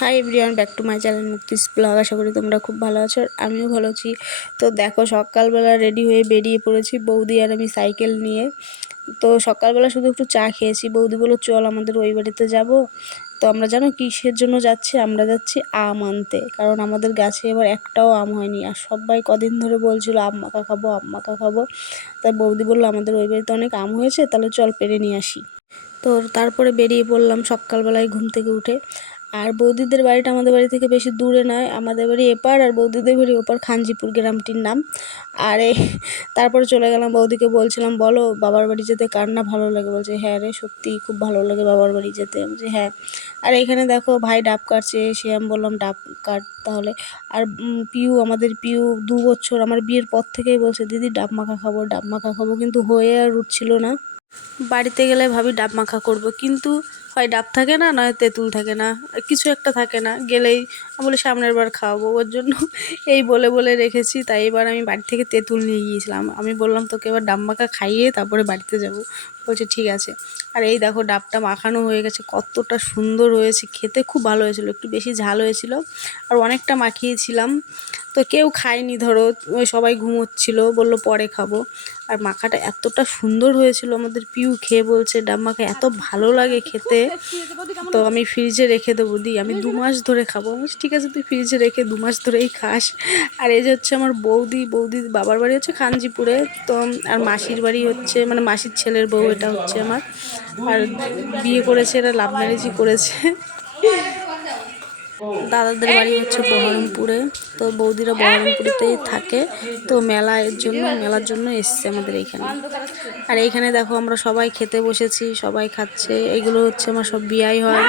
Hi everyone back to my channel মুক্তিস blog আশা করি তোমরা খুব ভালো আছো আমিও ভালো আছি। তো দেখো, সকালবেলা রেডি হয়ে বেরিয়ে পড়েছি বৌদি আর আমি সাইকেল নিয়ে। তো সকালবেলা শুধু একটু চা খেয়েছি। বৌদি বলল, চল আমাদের ওই বাড়িতে যাব। তো আমরা জানো কিসের জন্য যাচ্ছি? আমরা যাচ্ছি আম আনতে। কারণ আমাদের গাছে এবার একটাও আম হয়নি। আর সবাই কদিন ধরে বলছিল, আম মাখা খাব, আম মাখা খাব। তাই বৌদি বলল, আমাদের ওই বাড়িতে অনেক আম হয়েছে, তাহলে চল পেরে নিয়ে আসি। তো তারপরে বেরিয়ে পড়লাম সকালবেলায় ঘুম থেকে উঠে। আর বৌদিদের বাড়িটা আমাদের বাড়ি থেকে বেশি দূরে নয়, আমাদের বাড়ি এপার আর বৌদিদের বাড়ি ওপার খানজিপুর গ্রামটির নাম। আর তারপরে চলে গেলাম বৌদিকে বলছিলাম, বলো বাবার বাড়ি যেতে কার না ভালো লাগে? বলছে হ্যাঁ রে সত্যি খুব ভালো লাগে বাবার বাড়ি যেতে। বলছে হ্যাঁ। আর এখানে দেখো ভাই ডাব কাটছে, সে আমি বললাম, ডাব কাট তাহলে। আর পিউ, আমাদের পিউ দু বছর, আমার বিয়ের পর থেকেই বলছে, দিদি, ডাব মাখা খাব, ডাব মাখা খাব। কিন্তু হয়ে আর উঠছিল না। বাড়িতে গেলে ভাবি ডাব মাখা করব, কিন্তু হয় ডাব থাকে না, নয় তেঁতুল থাকে না, কিছু একটা থাকে না, গেলেই বলি সামনের বার খাওয়াবো। ওর জন্য এই বলে বলে রেখেছি, তাই এবার আমি বাড়ি থেকে তেঁতুল নিয়ে গিয়েছিলাম। আমি বললাম, তোকে এবার ডাম্বাকা খাইয়ে তারপরে বাড়িতে যাব। বলছে, ঠিক আছে। আর এই দেখো, ডাবটা মাখানো হয়ে গেছে, কতটা সুন্দর হয়েছে, খেতে খুব ভালো হয়েছিল, একটু বেশি ঝাল হয়েছিল। আর অনেকটা মাখিয়েছিলাম, তো কেউ খায়নি, ধরো, ওই সবাই ঘুমোচ্ছিল, বলল পরে খাব। আর মাখাটা এতটা সুন্দর হয়েছিল, আমাদের পিউ খেয়ে বলছে, ডাব মাখা এত ভালো লাগে খেতে। তো আমি ফ্রিজে রেখে দেবো, দি, আমি দু মাস ধরে খাব। আমি ঠিক আছে, তুই ফ্রিজে রেখে দু মাস ধরেই খাস। আর এই যে হচ্ছে আমার বৌদি বৌদি বাবার বাড়ি হচ্ছে খানজিপুরে, তো, আর মাসির বাড়ি হচ্ছে মানে মাসির ছেলের বউ এটা হচ্ছে আমার। আর বিয়ে করেছে এরা লাভ ম্যারেজই করেছে। দাদাদের বাড়ি হচ্ছে বহরমপুরে। তো বৌদিরা বহরমপুরেতেই থাকে। তো মেলার জন্য মেলার জন্য এসছে আমাদের এইখানে আর এইখানে দেখো আমরা সবাই খেতে বসেছি, সবাই খাচ্ছে। এইগুলো হচ্ছে আমার সব বিয়াই হয়।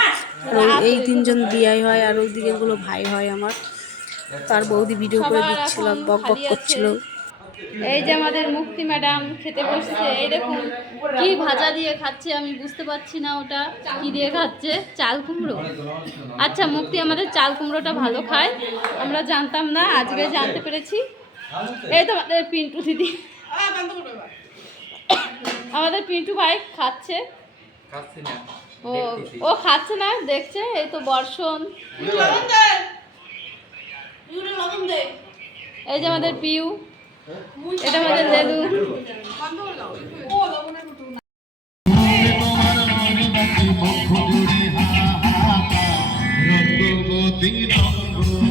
ওই- এই তিনজন বিয়াই হয়, আর ওইদিকে এগুলো ভাই হয় আমার। তার বৌদি ভিডিও করে দিচ্ছিল, বক বক করছিল। এই যে আমাদের মুক্তি ম্যাডাম খেতে বসছে এই দেখুন কি ভাজা দিয়ে খাচ্ছে আমি বুঝতে পারছি না ওটা কি দিয়ে খাচ্ছে? চাল কুমড়ো। আচ্ছা মুক্তি আমাদের চাল কুমড়োটা ভালো খায় আমরা জানতাম না আজকে জানতে পেরেছি। এই তো আমাদের পিন্টু দিদি। আমাদের পিন্টু ভাই খাচ্ছে। ও ও খাচ্ছে না দেখছে এই তো বর্ষণ। এই যে আমাদের পিউ। এটা আমাদের লেলু রঙ্গবতী রঙ